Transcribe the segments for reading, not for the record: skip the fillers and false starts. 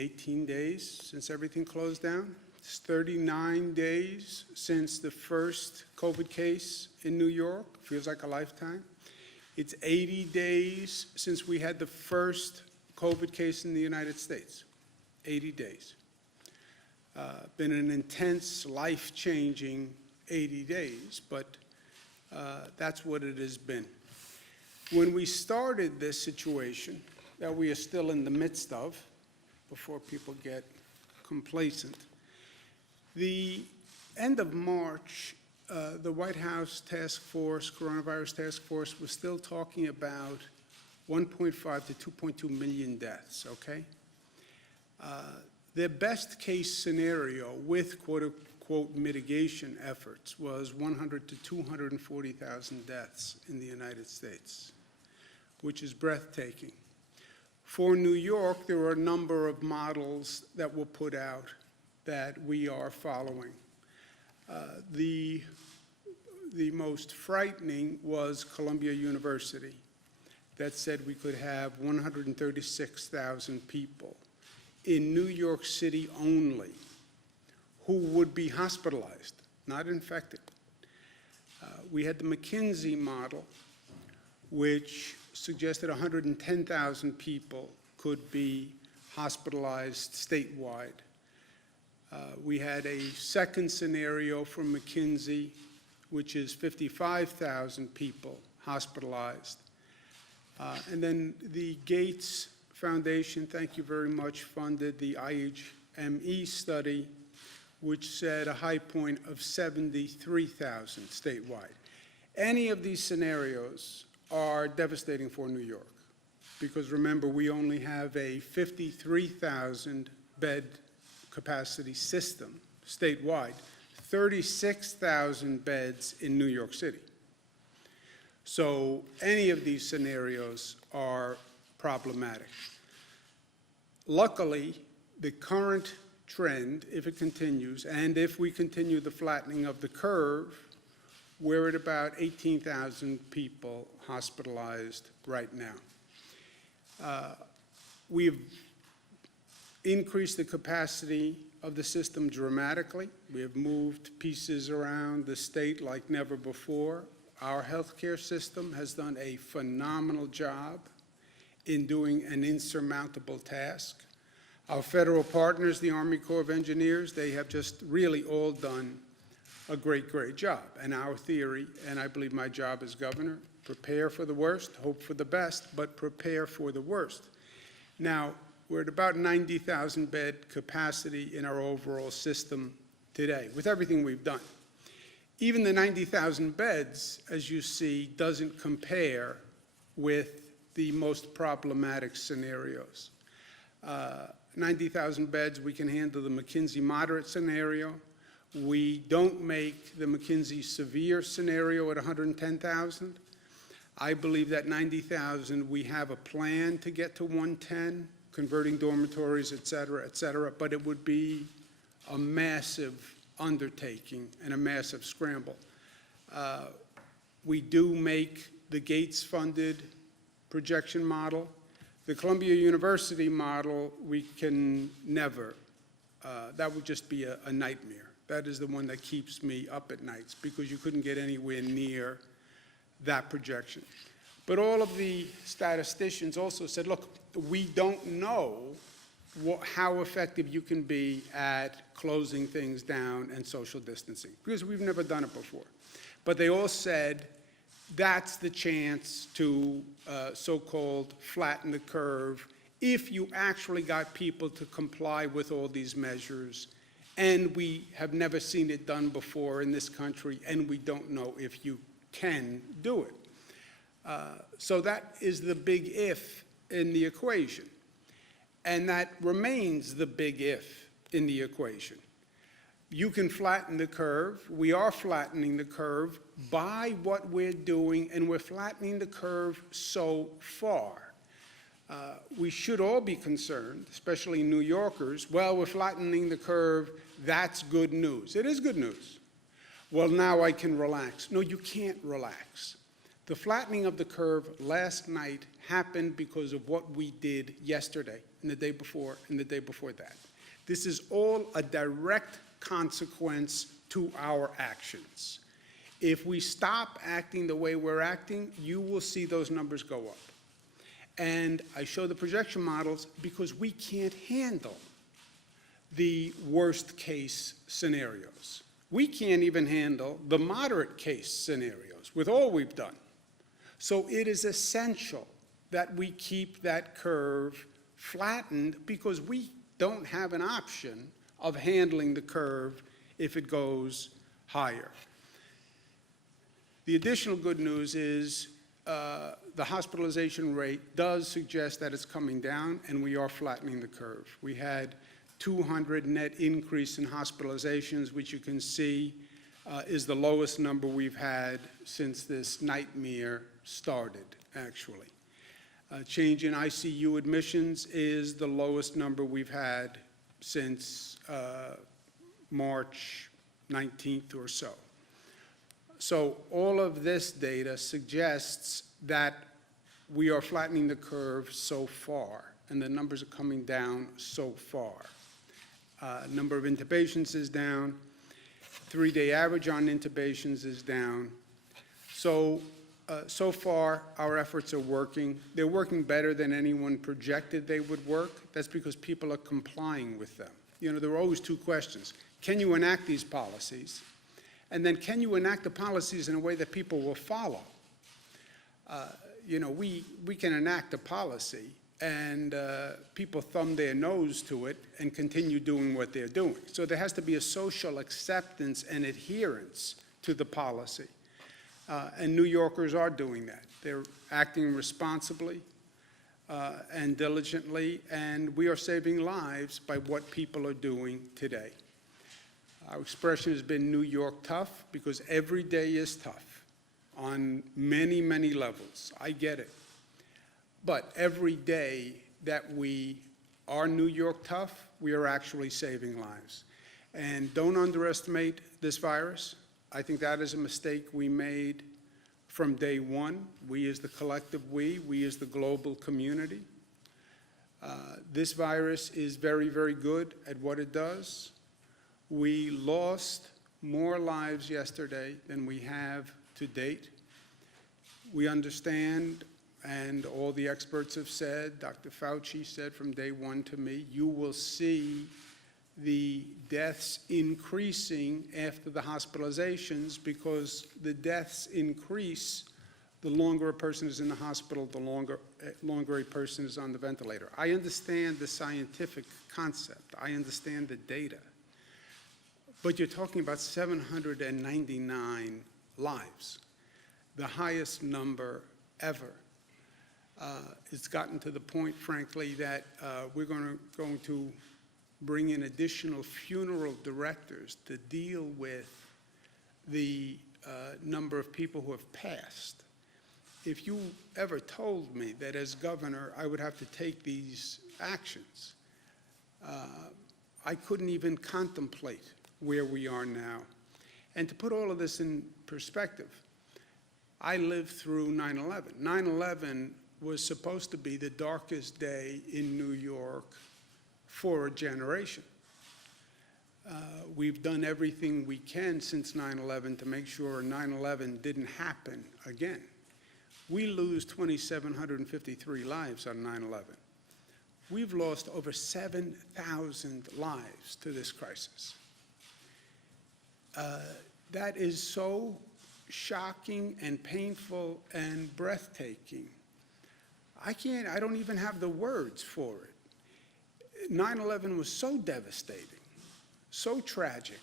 18 days since everything closed down. It's 39 days since the first COVID case in New York. Feels like a lifetime. It's 80 days since we had the first COVID case in the United States. 80 days. Been an intense, life-changing 80 days, but that's what it has been. When we started this situation that we are still in the midst of, before people get complacent, the end of March, the White House task force, coronavirus task force, was still talking about 1.5 to 2.2 million deaths, okay? Their best case scenario with quote-unquote mitigation efforts was 100 to 240,000 deaths in the United States, which is breathtaking. For New York, there are a number of models that were put out that we are following. The most frightening was Columbia University that said we could have 136,000 people in New York City only who would be hospitalized, not infected. We had the McKinsey model, which suggested 110,000 people could be hospitalized statewide. We had a second scenario from McKinsey, which is 55,000 people hospitalized. And then the Gates Foundation, thank you very much, funded the IHME study, which said a high point of 73,000 statewide. Any of these scenarios are devastating for New York, because remember, we only have a 53,000 bed capacity system statewide, 36,000 beds in New York City. So any of these scenarios are problematic. Luckily, the current trend, if it continues, and if we continue the flattening of the curve, we're at about 18,000 people hospitalized right now. We've increased the capacity of the system dramatically. We have moved pieces around the state like never before. Our healthcare system has done a phenomenal job in doing an insurmountable task. Our federal partners, the Army Corps of Engineers, they have just really all done a great, great job. And our theory, and I believe my job as governor, prepare for the worst, hope for the best, but prepare for the worst. Now, we're at about 90,000 bed capacity in our overall system today, with everything we've done. Even the 90,000 beds, as you see, doesn't compare with the most problematic scenarios. 90,000 beds, we can handle the McKinsey moderate scenario. We don't make the McKinsey severe scenario at 110,000. I believe that 90,000, we have a plan to get to 110, converting dormitories, et cetera, but it would be a massive undertaking and a massive scramble. We do make the Gates-funded projection model. The Columbia University model, we can never, that would just be a nightmare. That is the one that keeps me up at nights, because you couldn't get anywhere near that projection. But all of the statisticians also said, look, we don't know how effective you can be at closing things down and social distancing, because we've never done it before. But they all said that's the chance to so-called flatten the curve if you actually got people to comply with all these measures. And we have never seen it done before in this country, and we don't know if you can do it. So that is the big if in the equation. And that remains the big if in the equation. You can flatten the curve. We are flattening the curve by what we're doing, and we're flattening the curve so far. We should all be concerned, especially New Yorkers. Well, we're flattening the curve. That's good news. It is good news. Well, now I can relax. No, you can't relax. The flattening of the curve last night happened because of what we did yesterday. and the day before, and the day before that. This is all a direct consequence to our actions. If we stop acting the way we're acting, you will see those numbers go up. And I show the projection models because we can't handle the worst case scenarios. We can't even handle the moderate case scenarios with all we've done. So it is essential that we keep that curve flattened because we don't have an option of handling the curve if it goes higher. The additional good news is the hospitalization rate does suggest that it's coming down, and we are flattening the curve. We had 200 net increase in hospitalizations, which you can see is the lowest number we've had since this nightmare started, actually. Change in ICU admissions is the lowest number we've had since March 19th or so. So all of this data suggests that we are flattening the curve so far, and the numbers are coming down so far. Number of intubations is down. 3-day average on intubations is down. So far, our efforts are working. They're working better than anyone projected they would work. That's because people are complying with them. You know, there are always two questions. Can you enact these policies? And then can you enact the policies in a way that people will follow? You know, we can enact a policy and people thumb their nose to it and continue doing what they're doing. So there has to be a social acceptance and adherence to the policy. And New Yorkers are doing that. They're acting responsibly and diligently, and we are saving lives by what people are doing today. Our expression has been New York tough because every day is tough on many, many levels. I get it. But every day that we are New York tough, we are actually saving lives. And don't underestimate this virus. I think that is a mistake we made from day one. We as the collective we as the global community. This virus is very, very good at what it does. We lost more lives yesterday than we have to date. We understand, and all the experts have said, Dr. Fauci said from day one to me, you will see the deaths increasing after the hospitalizations because the deaths increase the longer a person is in the hospital, the longer a person is on the ventilator. I understand the scientific concept. I understand the data. But you're talking about 799 lives, the highest number ever. It's gotten to the point, frankly, that we're going to bring in additional funeral directors to deal with the number of people who have passed. If you ever told me that as governor I would have to take these actions, I couldn't even contemplate where we are now. And to put all of this in perspective, I lived through 9/11. 9/11 was supposed to be the darkest day in New York for a generation. We've done everything we can since 9/11 to make sure 9/11 didn't happen again. We lose 2,753 lives on 9/11. We've lost over 7,000 lives to this crisis. That is so shocking and painful and breathtaking. I don't even have the words for it. 9/11 was so devastating, so tragic.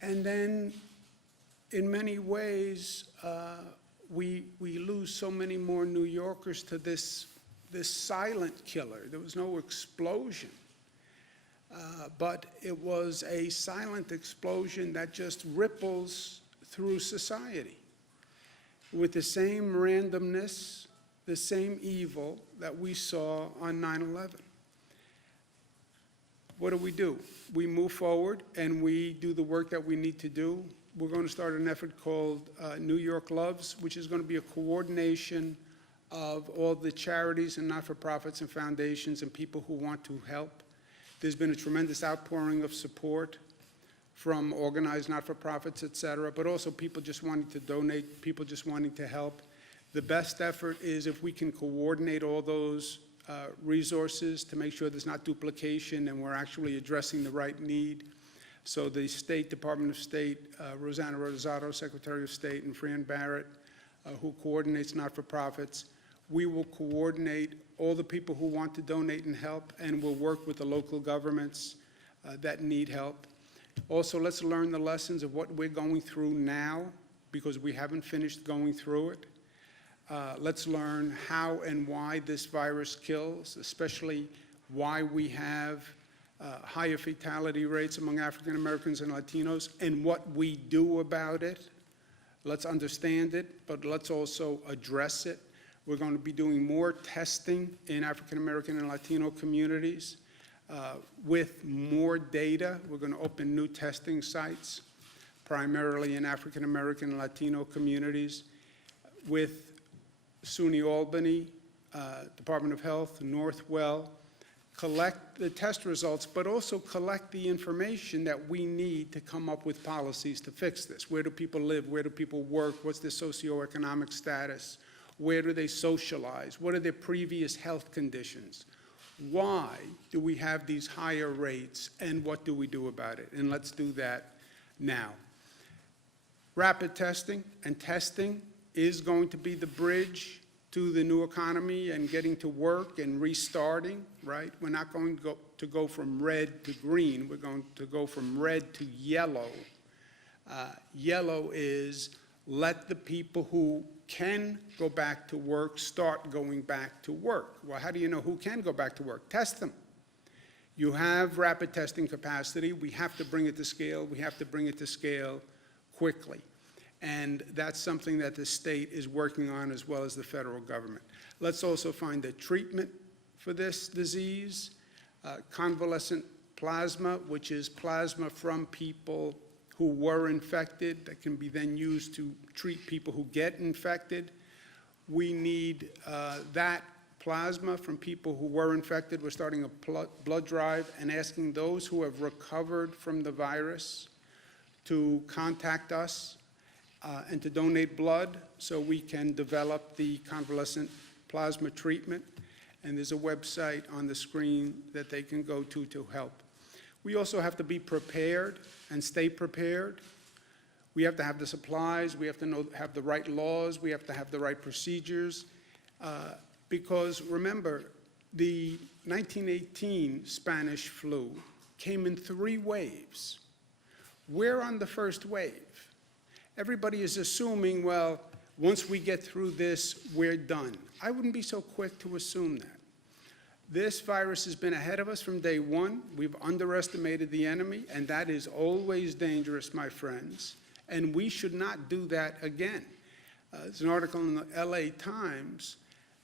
And then in many ways, we lose so many more New Yorkers to this silent killer. There was no explosion. But it was a silent explosion that just ripples through society with the same randomness, the same evil that we saw on 9/11. What do? We move forward and we do the work that we need to do. We're going to start an effort called New York Loves, which is going to be a coordination of all the charities and not-for-profits and foundations and people who want to help. There's been a tremendous outpouring of support from organized not-for-profits, et cetera, but also people just wanting to donate, people just wanting to help. The best effort is if we can coordinate all those resources to make sure there's not duplication and we're actually addressing the right need. So the State Department of State, Rosanna Rosado, Secretary of State, and Fran Barrett, who coordinates not-for-profits, we will coordinate all the people who want to donate and help, and we'll work with the local governments that need help. Also, let's learn the lessons of what we're going through now, because we haven't finished going through it. Let's learn how and why this virus kills, especially why we have higher fatality rates among African Americans and Latinos, and what we do about it. Let's understand it, but let's also address it. We're going to be doing more testing in African American and Latino communities. With more data, we're going to open new testing sites, primarily in African American and Latino communities. With SUNY Albany, Department of Health, Northwell, collect the test results, but also collect the information that we need to come up with policies to fix this. Where do people live? Where do people work? What's their socioeconomic status? Where do they socialize? What are their previous health conditions? Why do we have these higher rates, and what do we do about it? And let's do that now. Rapid testing and testing is going to be the bridge to the new economy and getting to work and restarting, right? We're not going to go from red to green. We're going to go from red to yellow. Yellow is let the people who can go back to work start going back to work. Well, how do you know who can go back to work? Test them. You have rapid testing capacity. We have to bring it to scale. We have to bring it to scale quickly. And that's something that the state is working on, as well as the federal government. Let's also find a treatment for this disease. Convalescent plasma, which is plasma from people who were infected that can be then used to treat people who get infected. We need that plasma from people who were infected. We're starting a blood drive and asking those who have recovered from the virus to contact us and to donate blood so we can develop the convalescent plasma treatment. And there's a website on the screen that they can go to help. We also have to be prepared and stay prepared. We have to have the supplies. We have to have the right laws. We have to have the right procedures. Because remember, the 1918 Spanish flu came in 3 waves. We're on the first wave. Everybody is assuming, well, once we get through this, we're done. I wouldn't be so quick to assume that. This virus has been ahead of us from day one. We've underestimated the enemy, and that is always dangerous, my friends. And we should not do that again. There's an article in the LA Times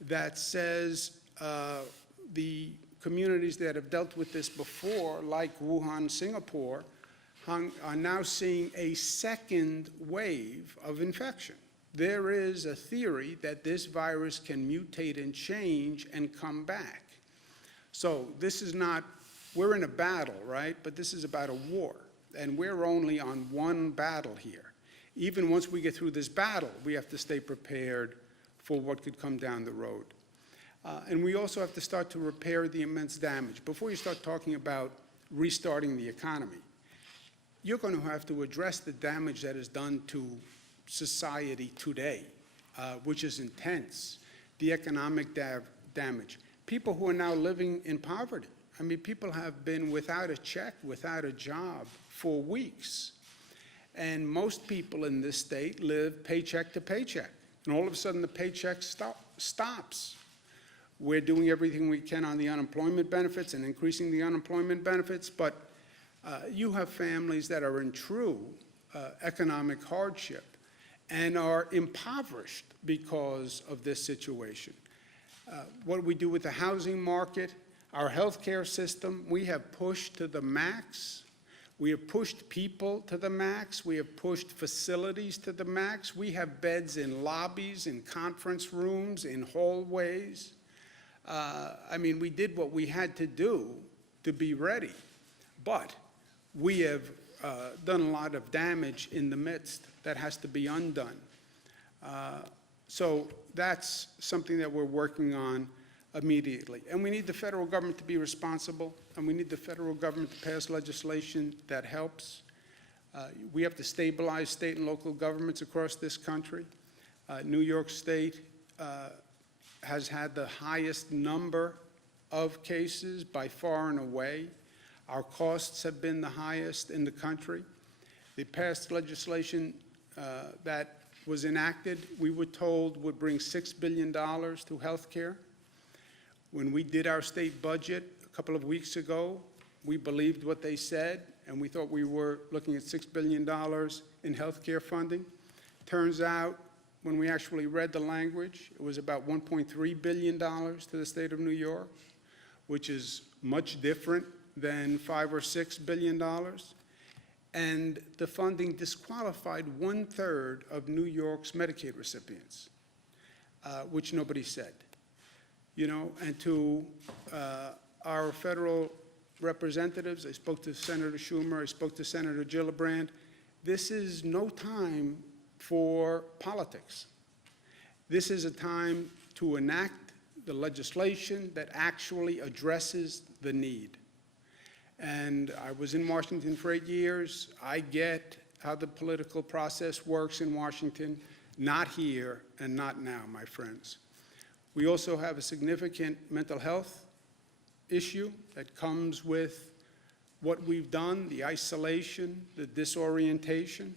that says the communities that have dealt with this before, like Wuhan, Singapore, are now seeing a second wave of infection. There is a theory that this virus can mutate and change and come back. So this is not, we're in a battle, right? But this is about a war, and we're only on one battle here. Even once we get through this battle, we have to stay prepared for what could come down the road. And we also have to start to repair the immense damage. Before you start talking about restarting the economy, you're going to have to address the damage that is done to society today, which is intense, the economic damage. People who are now living in poverty. I mean, people have been without a check, without a job for weeks. And most people in this state live paycheck to paycheck. And all of a sudden, the paycheck stops. We're doing everything we can on the unemployment benefits and increasing the unemployment benefits, but you have families that are in true economic hardship and are impoverished because of this situation. What do we do with the housing market? Our healthcare system, we have pushed to the max. We have pushed people to the max. We have pushed facilities to the max. We have beds in lobbies, in conference rooms, in hallways. I mean, we did what we had to do to be ready. But we have done a lot of damage in the midst that has to be undone. So that's something that we're working on immediately. And we need the federal government to be responsible, and we need the federal government to pass legislation that helps. We have to stabilize state and local governments across this country. New York State has had the highest number of cases by far and away. Our costs have been the highest in the country. The past legislation that was enacted, we were told would bring $6 billion to health care. When we did our state budget a couple of weeks ago, we believed what they said, and we thought we were looking at $6 billion in health care funding. Turns out, when we actually read the language, it was about $1.3 billion to the state of New York, which is much different than $5 or $6 billion. And the funding disqualified 1/3 of New York's Medicaid recipients, which nobody said. You know, and to our federal representatives, I spoke to Senator Schumer, I spoke to Senator Gillibrand, this is no time for politics. This is a time to enact the legislation that actually addresses the need. And I was in Washington for 8 years. I get how the political process works in Washington, not here and not now, my friends. We also have a significant mental health issue that comes with what we've done, the isolation, the disorientation.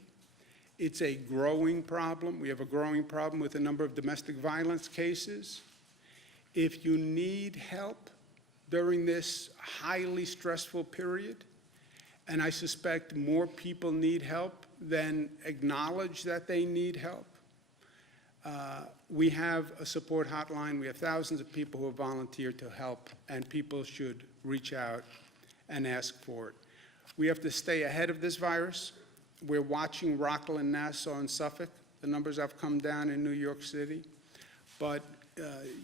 It's a growing problem. We have a growing problem with the number of domestic violence cases. If you need help during this highly stressful period, and I suspect more people need help than acknowledge that they need help, we have a support hotline. We have thousands of people who have volunteered to help, and people should reach out and ask for it. We have to stay ahead of this virus. We're watching Rockland, Nassau, and Suffolk. The numbers have come down in New York City. But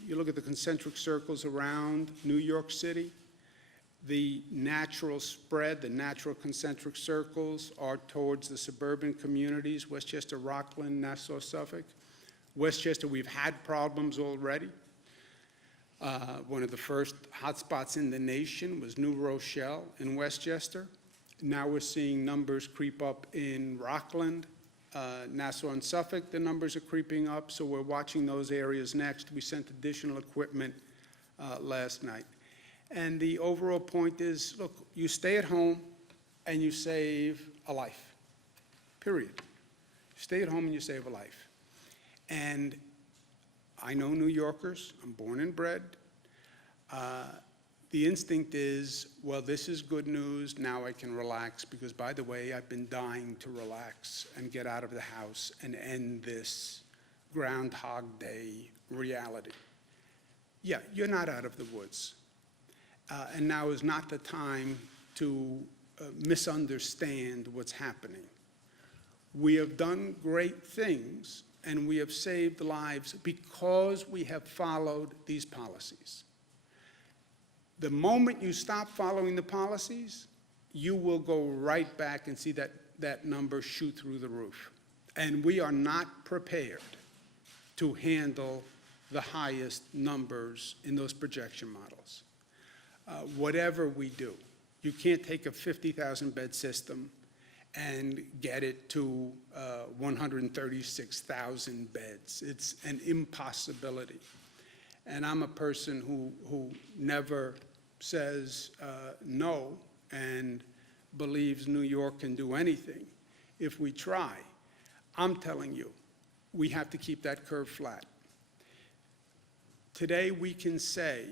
you look at the concentric circles around New York City, the natural spread, the natural concentric circles are towards the suburban communities, Westchester, Rockland, Nassau, Suffolk. Westchester, we've had problems already. One of the first hotspots in the nation was New Rochelle in Westchester. Now we're seeing numbers creep up in Rockland, Nassau and Suffolk. The numbers are creeping up, so we're watching those areas next. We sent additional equipment last night. And the overall point is, look, you stay at home and you save a life, period. Stay at home and you save a life. And I know New Yorkers, I'm born and bred. The instinct is, well, this is good news, now I can relax, because by the way, I've been dying to relax and get out of the house and end this Groundhog Day reality. Yeah, you're not out of the woods. And now is not the time to misunderstand what's happening. We have done great things, and we have saved lives because we have followed these policies. The moment you stop following the policies, you will go right back and see that number shoot through the roof. And we are not prepared to handle the highest numbers in those projection models. Whatever we do, you can't take a 50,000 bed system and get it to 136,000 beds. It's an impossibility. And I'm a person who never says no and believes New York can do anything if we try. I'm telling you, we have to keep that curve flat. Today we can say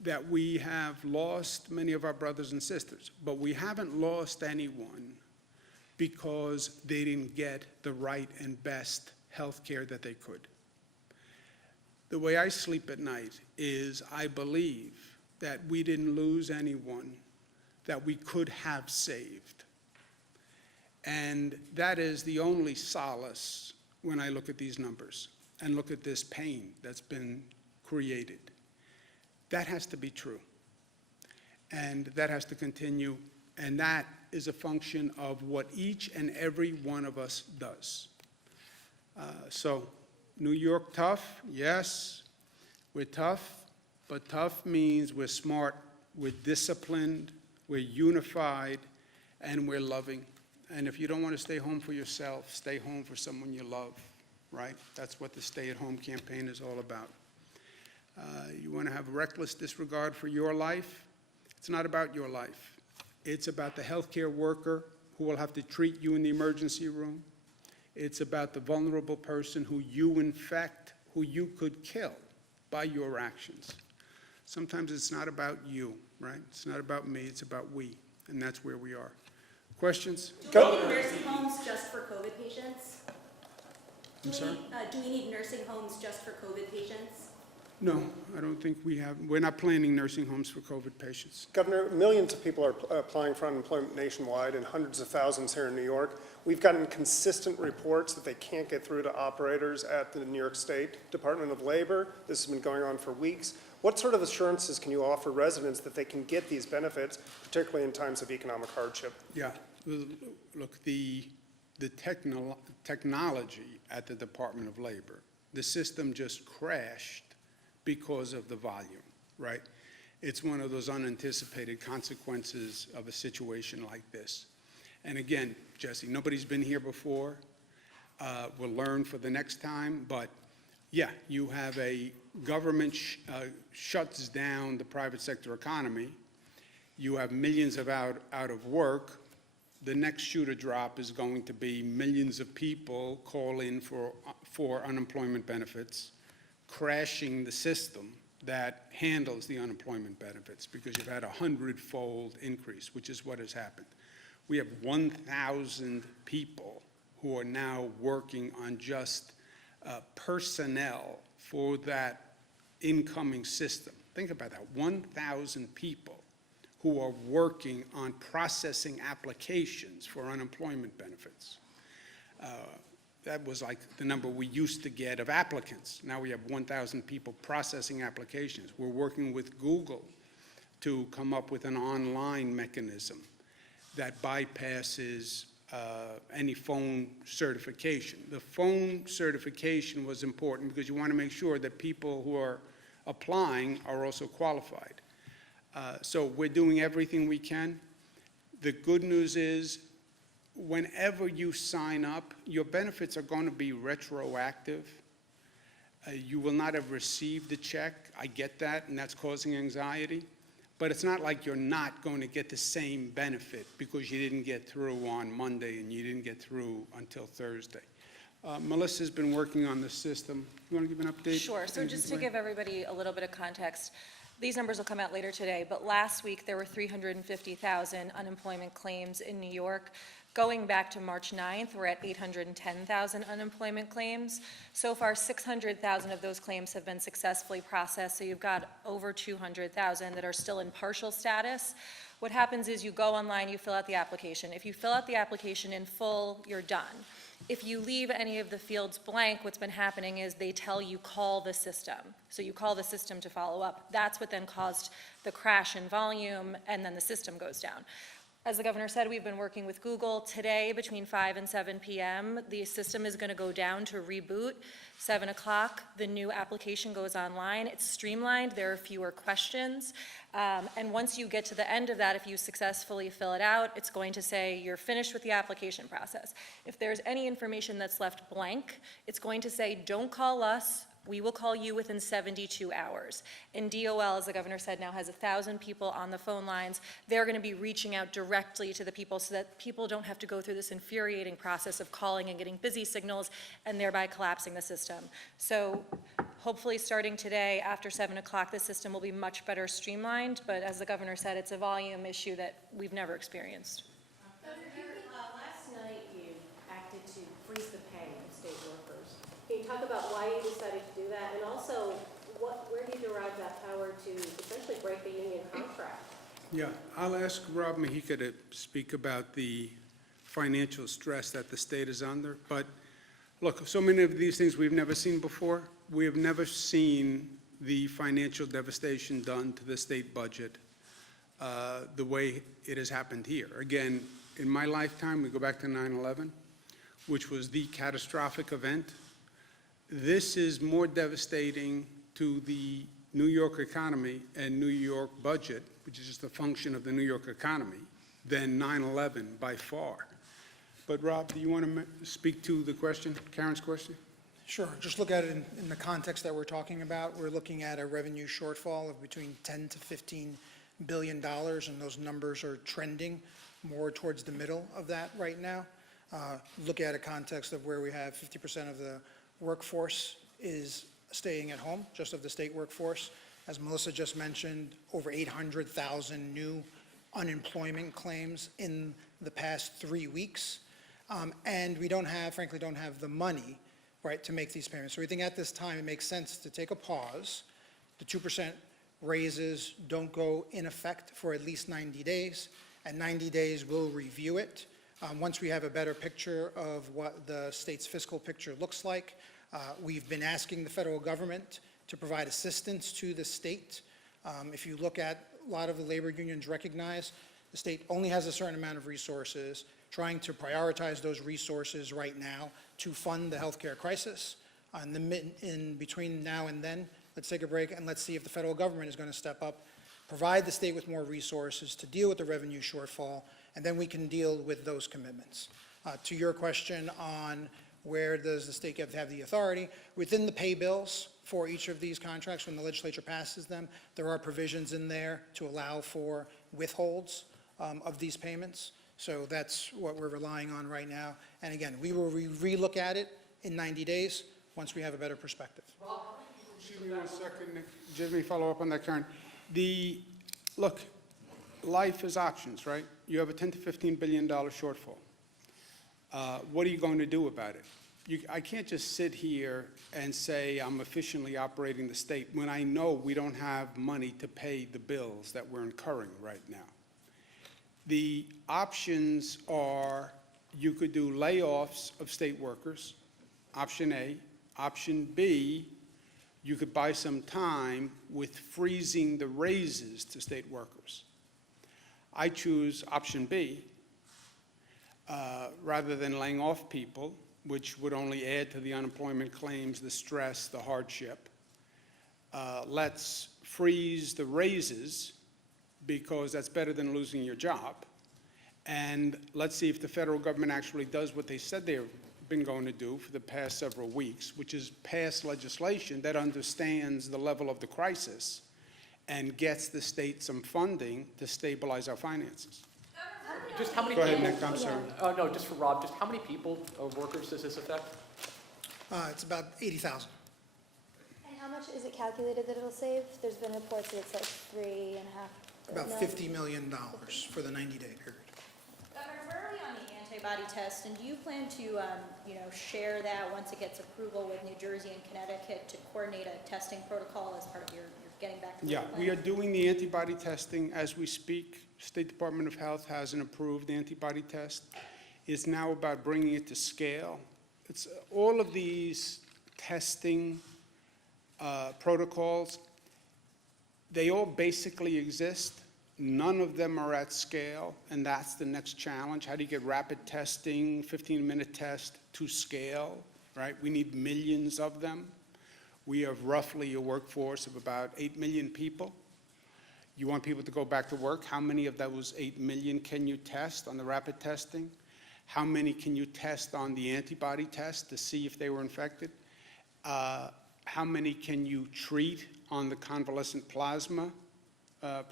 that we have lost many of our brothers and sisters, but we haven't lost anyone because they didn't get the right and best health care that they could. The way I sleep at night is I believe that we didn't lose anyone that we could have saved. And that is the only solace when I look at these numbers and look at this pain that's been created. That has to be true. And that has to continue. And that is a function of what each and every one of us does. So, New York tough? Yes, we're tough. But tough means we're smart, we're disciplined, we're unified, and we're loving. And if you don't want to stay home for yourself, stay home for someone you love, right? That's what the stay-at-home campaign is all about. You want to have reckless disregard for your life? It's not about your life. It's about the healthcare worker who will have to treat you in the emergency room. It's about the vulnerable person who you infect, who you could kill by your actions. Sometimes it's not about you, right? It's not about me, it's about we, and that's where we are. Questions? Do we need nursing homes just for COVID patients? I'm sorry? Do we need nursing homes just for COVID patients? No, I don't think we have. We're not planning nursing homes for COVID patients. Governor, millions of people are applying for unemployment nationwide and hundreds of thousands here in New York. We've gotten consistent reports that they can't get through to operators at the New York State Department of Labor. This has been going on for weeks. What sort of assurances can you offer residents that they can get these benefits, particularly in times of economic hardship? Yeah, look, the technology at the Department of Labor, the system just crashed because of the volume, right? It's one of those unanticipated consequences of a situation like this. And again, Jesse, nobody's been here before. We'll learn for the next time, but yeah, you have a government shuts down the private sector economy. You have millions out of work. The next shoe to drop is going to be millions of people call in for unemployment benefits, crashing the system that handles the unemployment benefits because you've had a 100-fold increase, which is what has happened. We have 1,000 people who are now working on just personnel for that incoming system. Think about that, 1,000 people who are working on processing applications for unemployment benefits. That was like the number we used to get of applicants. Now we have 1,000 people processing applications. We're working with Google to come up with an online mechanism that bypasses any phone certification. The phone certification was important because you want to make sure that people who are applying are also qualified. So we're doing everything we can. The good news is whenever you sign up, your benefits are going to be retroactive. You will not have received the check. I get that, and that's causing anxiety. But it's not like you're not going to get the same benefit because you didn't get through on Monday and you didn't get through until Thursday. Melissa's been working on the system. You want to give an update? Sure. So just to give everybody a little bit of context, these numbers will come out later today, but last week there were 350,000 unemployment claims in New York. Going back to March 9th, we're at 810,000 unemployment claims. So far, 600,000 of those claims have been successfully processed, so you've got over 200,000 that are still in partial status. What happens is you go online, you fill out the application. If you fill out the application in full, you're done. If you leave any of the fields blank, what's been happening is they tell you call the system. So you call the system to follow up. That's what then caused the crash in volume, and then the system goes down. As the governor said, we've been working with Google. Today, between 5 and 7 p.m., the system is going to go down to reboot. 7 o'clock, the new application goes online. It's streamlined. There are fewer questions. And once you get to the end of that, if you successfully fill it out, it's going to say you're finished with the application process. If there's any information that's left blank, it's going to say, don't call us. We will call you within 72 hours. And DOL, as the governor said, now has 1,000 people on the phone lines. They're going to be reaching out directly to the people so that people don't have to go through this infuriating process of calling and getting busy signals and thereby collapsing the system. So hopefully starting today after 7 o'clock, the system will be much better streamlined. But as the governor said, it's a volume issue that we've never experienced. Last night you acted to freeze the pay of state workers. Can you talk about why you decided to do that, and also where do you derive that power to essentially break the union contract? Yeah, I'll ask Rob Mahika to speak about the financial stress that the state is under. But look, so many of these things we've never seen before. We have never seen the financial devastation done to the state budget the way it has happened here. Again, in my lifetime, we go back to 9/11, which was the catastrophic event. This is more devastating to the New York economy and New York budget, which is just a function of the New York economy, than 9/11 by far. But Rob, do you want to speak to the question, Karen's question? Sure. Just look at it in the context that we're talking about. We're looking at a revenue shortfall of between 10 to 15 billion dollars, and those numbers are trending more towards the middle of that right now. Look at a context of where we have 50% of the workforce is staying at home, just of the state workforce. As Melissa just mentioned, over 800,000 new unemployment claims in the past 3 weeks. And we frankly don't have the money, right, to make these payments. So we think at this time it makes sense to take a pause. The 2% raises don't go in effect for at least 90 days. At 90 days, we'll review it. Once we have a better picture of what the state's fiscal picture looks like, we've been asking the federal government to provide assistance to the state. If you look at a lot of the labor unions recognize, the state only has a certain amount of resources, trying to prioritize those resources right now to fund the healthcare crisis. In between now and then, let's take a break and let's see if the federal government is going to step up, provide the state with more resources to deal with the revenue shortfall, and then we can deal with those commitments. To your question on where does the state have the authority, within the pay bills for each of these contracts, when the legislature passes them, there are provisions in there to allow for withholds of these payments. So that's what we're relying on right now. And again, we will relook at it in 90 days once we have a better perspective. Excuse me 1 second, Nick. Just let me follow up on that, Karen. Look, life is options, right? You have a $10 to $15 billion shortfall. What are you going to do about it? I can't just sit here and say I'm efficiently operating the state when I know we don't have money to pay the bills that we're incurring right now. The options are you could do layoffs of state workers, option A. Option B, you could buy some time with freezing the raises to state workers. I choose option B rather than laying off people, which would only add to the unemployment claims, the stress, the hardship. Let's freeze the raises because that's better than losing your job. And let's see if the federal government actually does what they said they've been going to do for the past several weeks, which is pass legislation that understands the level of the crisis and gets the state some funding to stabilize our finances. Just how many Go ahead, people? Nick, I'm sorry. Oh, no, just for Rob, just how many people or workers does this affect? It's about 80,000. And how much is it calculated that it'll save? There's been reports that it's like 3.5. About no? $50 million for the 90-day period. Governor, where are we on the antibody test, and do you plan to, share that once it gets approval with New Jersey and Connecticut to coordinate a testing protocol as part of your getting back to work Yeah, plan? we are doing the antibody testing as we speak. State Department of Health has an approved antibody test. It's now about bringing it to scale. It's all of these testing protocols, they all basically exist. None of them are at scale, and that's the next challenge. How do you get rapid testing, 15-minute test to scale, right? We need millions of them. We have roughly a workforce of about 8 million people. You want people to go back to work. How many of those 8 million can you test on the rapid testing? How many can you test on the antibody test to see if they were infected? How many can you treat on the convalescent plasma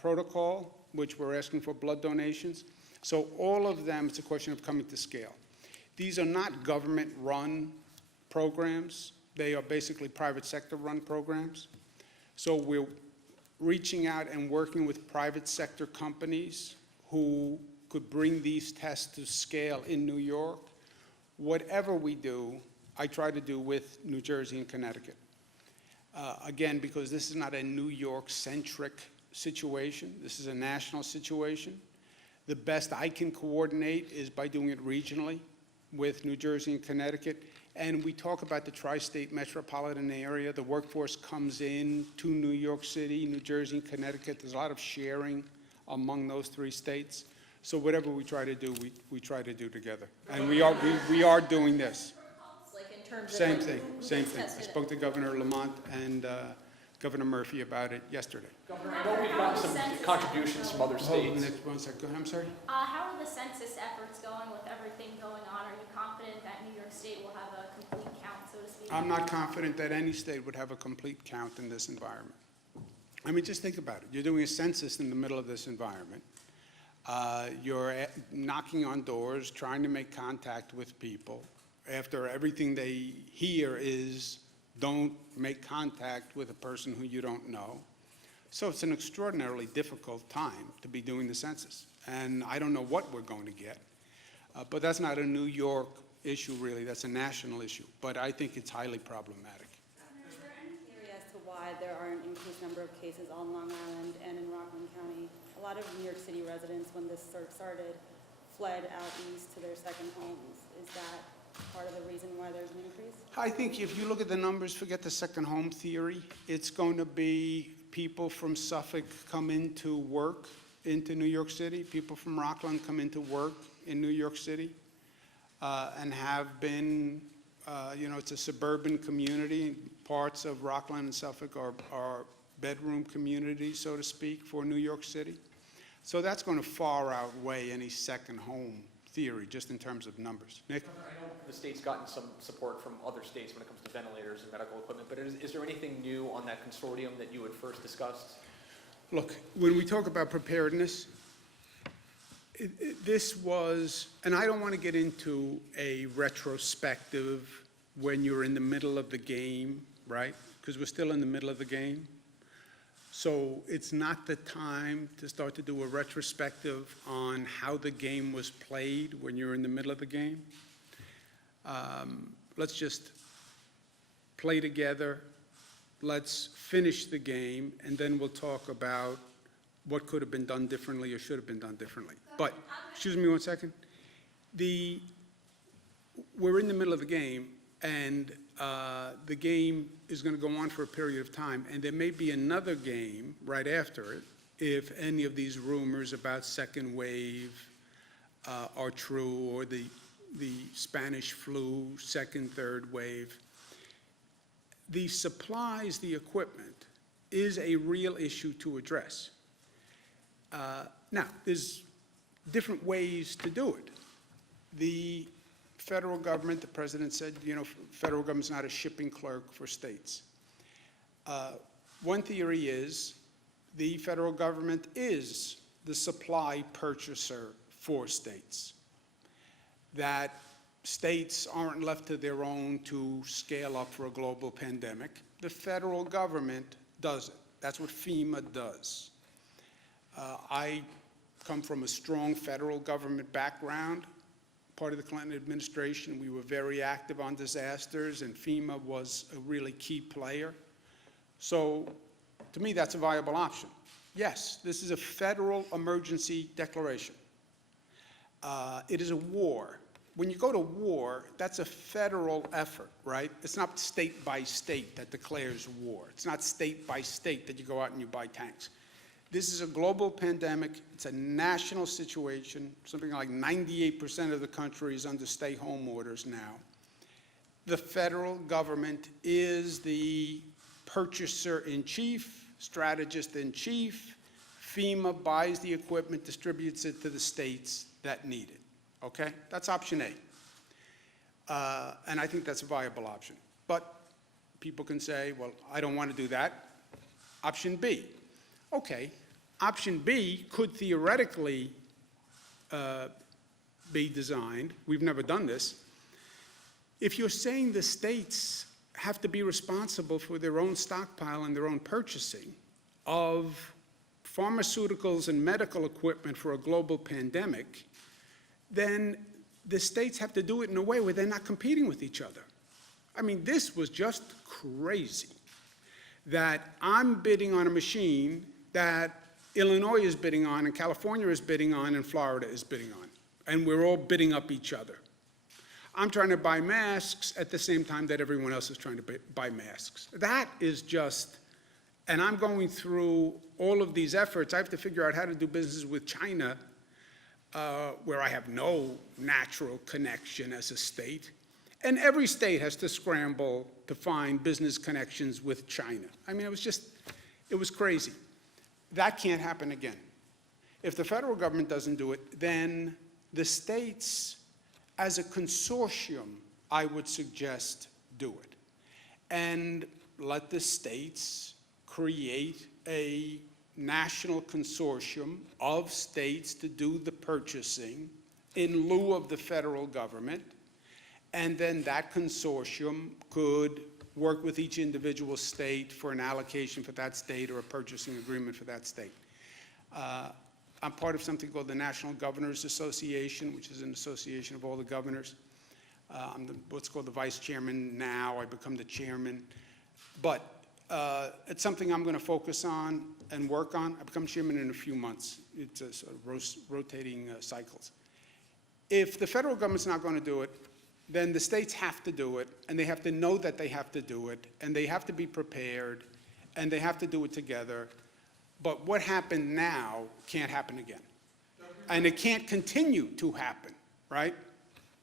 protocol, which we're asking for blood donations? So all of them, it's a question of coming to scale. These are not government-run programs. They are basically private sector-run programs. So we're reaching out and working with private sector companies who could bring these tests to scale in New York. Whatever we do, I try to do with New Jersey and Connecticut. Again, because this is not a New York-centric situation. This is a national situation. The best I can coordinate is by doing it regionally with New Jersey and Connecticut. And we talk about the tri-state metropolitan area. The workforce comes in to New York City, New Jersey, and Connecticut. There's a lot of sharing among those three states. So whatever we try to do, we try to do together. And we are doing this. Like in terms of. Same like, thing, who same gets thing. I tested? spoke to Governor Lamont and Governor Murphy about it yesterday. Governor, I know we've gotten some contributions from other Hold on, states. next 1 second. Go ahead, I'm sorry? How are the census efforts going with everything going on? Are you confident that New York State will have a complete count, so to speak? I'm not confident that any state would have a complete count in this environment. I mean, just think about it. You're doing a census in the middle of this environment. You're knocking on doors, trying to make contact with people. After everything they hear is, don't make contact with a person who you don't know. So it's an extraordinarily difficult time to be doing the census. And I don't know what we're going to get. But that's not a New York issue, really. That's a national issue. But I think it's highly problematic. Is there any theory as to why there are an increased number of cases on Long Island and in Rockland County? A lot of New York City residents, when this surge started, fled out east to their second homes. Is that part of the reason why there's an increase? I think if you look at the numbers, forget the second home theory. It's going to be people from Suffolk come into work into New York City. People from Rockland come into work in New York City and have been, it's a suburban community. Parts of Rockland and Suffolk are bedroom communities, so to speak, for New York City. So that's going to far outweigh any second home theory, just in terms of numbers. Nick? I know the state's gotten some support from other states when it comes to ventilators and medical equipment, but is there anything new on that consortium that you had first discussed? Look, when we talk about preparedness, this was, and I don't want to get into a retrospective when you're in the middle of the game, right? Because we're still in the middle of the game. So it's not the time to start to do a retrospective on how the game was played when you're in the middle of the game. Let's just play together. Let's finish the game, and then we'll talk about what could have been done differently or should have been done differently. But, excuse me 1 second. We're in the middle of the game, and the game is going to go on for a period of time, and there may be another game right after it if any of these rumors about second wave are true, or the Spanish flu, second, third wave. The supplies, the equipment, is a real issue to address. Now, there's different ways to do it. The federal government, the president said, federal government's not a shipping clerk for states. One theory is the federal government is the supply purchaser for states. That states aren't left to their own to scale up for a global pandemic. The federal government does it. That's what FEMA does. I come from a strong federal government background. Part of the Clinton administration, we were very active on disasters, and FEMA was a really key player. So, to me, that's a viable option. Yes, this is a federal emergency declaration. It is a war. When you go to war, that's a federal effort, right? It's not state by state that declares war. It's not state by state that you go out and you buy tanks. This is a global pandemic. It's a national situation. Something like 98% of the country is under stay-home orders now. The federal government is the purchaser-in-chief, strategist-in-chief. FEMA buys the equipment, distributes it to the states that need it. Okay? That's option A. And I think that's a viable option. But people can say, well, I don't want to do that. Option B. Okay, option B could theoretically be designed. We've never done this. If you're saying the states have to be responsible for their own stockpile and their own purchasing of pharmaceuticals and medical equipment for a global pandemic, then the states have to do it in a way where they're not competing with each other. I mean, this was just crazy that I'm bidding on a machine that Illinois is bidding on, and California is bidding on, and Florida is bidding on. And we're all bidding up each other. I'm trying to buy masks at the same time that everyone else is trying to buy masks. That is just, and I'm going through all of these efforts. I have to figure out how to do business with China, where I have no natural connection as a state. And every state has to scramble to find business connections with China. I mean, it was crazy. That can't happen again. If the federal government doesn't do it, then the states, as a consortium, I would suggest do it. And let the states create a national consortium of states to do the purchasing in lieu of the federal government. And then that consortium could work with each individual state for an allocation for that state or a purchasing agreement for that state. I'm part of something called the National Governors Association, which is an association of all the governors. I'm what's called the vice chairman now. I become the chairman. But it's something I'm going to focus on and work on. I become chairman in a few months. It's a sort of rotating cycles. If the federal government's not going to do it, then the states have to do it, and they have to know that they have to do it, and they have to be prepared, and they have to do it together. But what happened now can't happen again. And it can't continue to happen, right?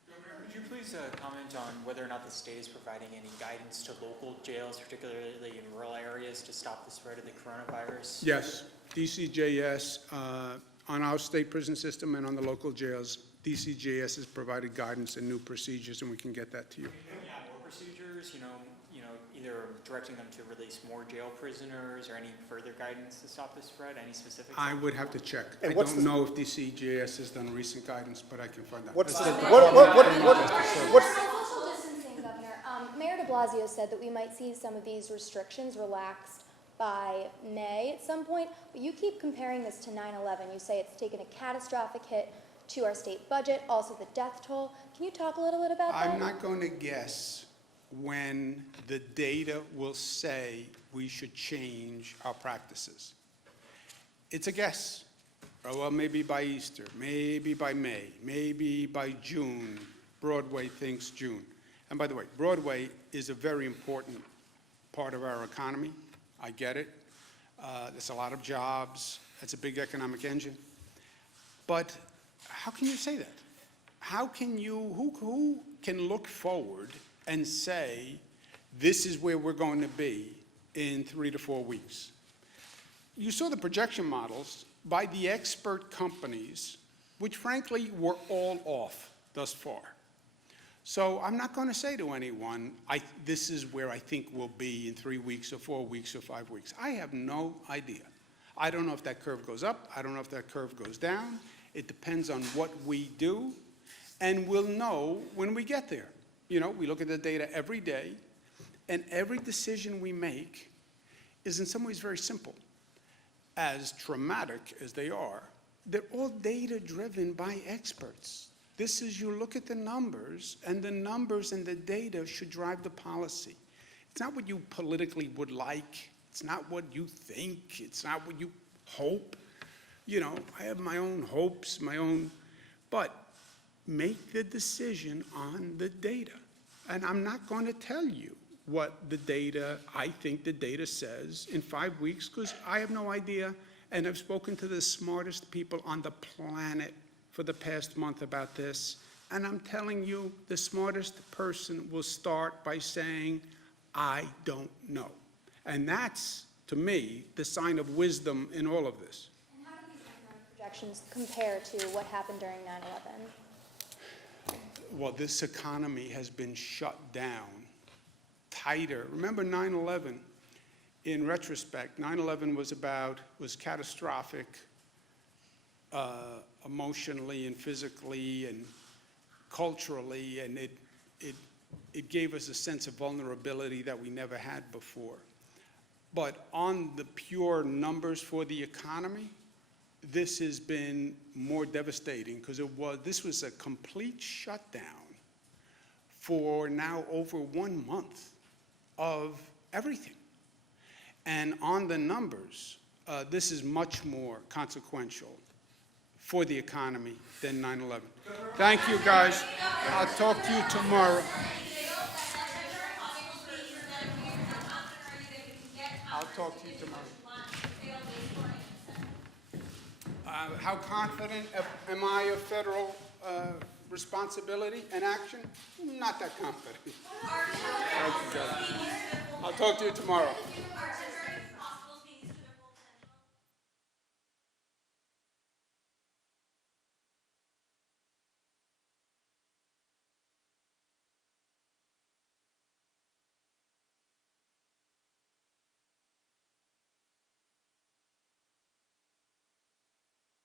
Governor, could you please comment on whether or not the state is providing any guidance to local jails, particularly in rural areas, to stop the spread of the coronavirus? Yes, DCJS, on our state prison system and on the local jails, DCJS has provided guidance and new procedures, and we can get that to you. Yeah, more procedures, either directing them to release more jail prisoners or any further guidance to stop the spread, any specifics? I would have to check. I And what's don't the- know if DCJS has done recent guidance, but I can find out. What's That's the- the what- Department what- of Justice. what's- Social distancing, Governor. Mayor de Blasio said that we might see some of these restrictions relaxed by May at some point, but you keep comparing this to 9/11. You say it's taken a catastrophic hit to our state budget, also the death toll. Can you talk a little bit about that? I'm not going to guess when the data will say we should change our practices. It's a guess. Well, maybe by Easter, maybe by May, maybe by June. Broadway thinks June. And by the way, Broadway is a very important part of our economy. I get it. There's a lot of jobs. It's a big economic engine. But how can you say that? How can you, who can look forward and say, this is where we're going to be in 3 to 4 weeks? You saw the projection models by the expert companies, which frankly were all off thus far. So I'm not going to say to anyone, this is where I think we'll be in 3 weeks or 4 weeks or 5 weeks. I have no idea. I don't know if that curve goes up. I don't know if that curve goes down. It depends on what we do, and we'll know when we get there. We look at the data every day, and every decision we make is in some ways very simple. As traumatic as they are, they're all data-driven by experts. This is, you look at the numbers, and the numbers and the data should drive the policy. It's not what you politically would like. It's not what you think. It's not what you hope. I have my own hopes, but make the decision on the data. And I'm not going to tell you what I think the data says in 5 weeks, because I have no idea, and I've spoken to the smartest people on the planet for the past month about this, and I'm telling you, the smartest person will start by saying, I don't know. And that's, to me, the sign of wisdom in all of this. And how do these economic projections compare to what happened during 9/11? Well, this economy has been shut down tighter. Remember 9/11, in retrospect, 9/11 was catastrophic emotionally and physically and culturally, and it gave us a sense of vulnerability that we never had before. But on the pure numbers for the economy, this has been more devastating because this was a complete shutdown for now over 1 month of everything. And on the numbers, this is much more consequential for the economy than 9/11. Thank you, guys. I'll talk to you tomorrow. I'll talk to you tomorrow. How confident am I of federal responsibility and action? Not that confident. Thank you, guys. I'll talk to you tomorrow.